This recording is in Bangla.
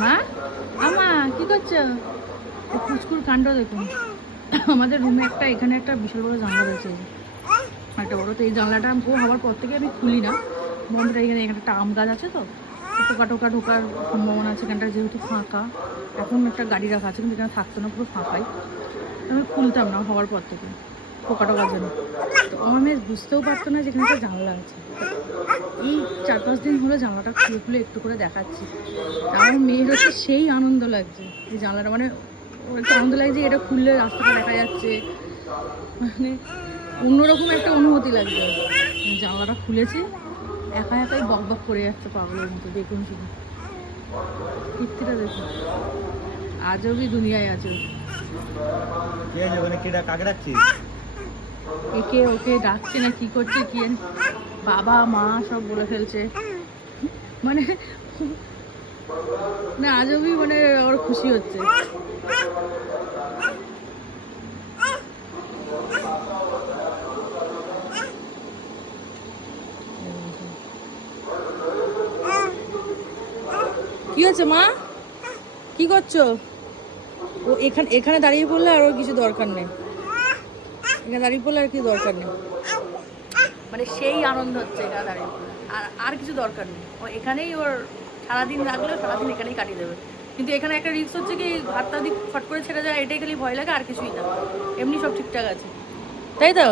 মা, আমা কি করছো? কুচকুর কাণ্ড দেখুন। আমাদের রুমে এখানে একটা বিশাল বড় জানলা রয়েছে, একটা বড়। তো এই জানলাটা ও হওয়ার পর থেকে আমি খুলি না। বন্ধুরা এখানে একটা আম গাছ আছে, তো পোকা টোকা ঢোকার সম্ভাবনা আছে এখানটা, যেহেতু ফাঁকা। এখন একটা গাড়ি রাখা আছে, কিন্তু এখানে থাকতো না, পুরো ফাঁকাই। আমি খুলতাম না হওয়ার পর থেকে, পোকা টোকার জন্য। তো আমার মেয়ে বুঝতেও পারতো না যে এখানে একটা জানলা আছে। এই 4-5 দিন হলো জানলাটা খুলে খুলে একটু করে দেখাচ্ছি। আমার মেয়ের হচ্ছে সেই আনন্দ লাগছে এই জানলাটা, মানে ওর একটু আনন্দ লাগছে, এটা খুললে রাস্তাটা দেখা যাচ্ছে, মানে অন্যরকম একটা অনুভূতি লাগছে। জানলাটা খুলেছি, একা একাই বক বক করে যাচ্ছে পাগলের মতো। দেখুন শুধু কীর্তিটা দেখুন, আজবই দুনিয়ায় আছে। একে ওকে ডাকছে না কি করছে কি জানি, বাবা মা সব বলে ফেলছে, মানে না আজবই, মানে ওর খুশি হচ্ছে। কি হচ্ছে মা, কি করছো? ও এখানে এখানে দাঁড়িয়ে পড়লে আর ওর কিছু দরকার নেই, এখানে দাঁড়িয়ে পড়লে আর কিছু দরকার নেই, মানে সেই আনন্দ হচ্ছে এখানে দাঁড়িয়ে পড়লে, আর আর কিছু দরকার নেই। ও এখানেই ওর সারাদিন লাগলেও সারাদিন এখানেই কাটিয়ে দেবে। কিন্তু এখানে একটা রিস্ক হচ্ছে কি, হাতটা দিক ফট করে ছেড়ে যায়, এটাই খালি ভয় লাগে, আর কিছুই না। এমনি সব ঠিকঠাক আছে, তাই তো?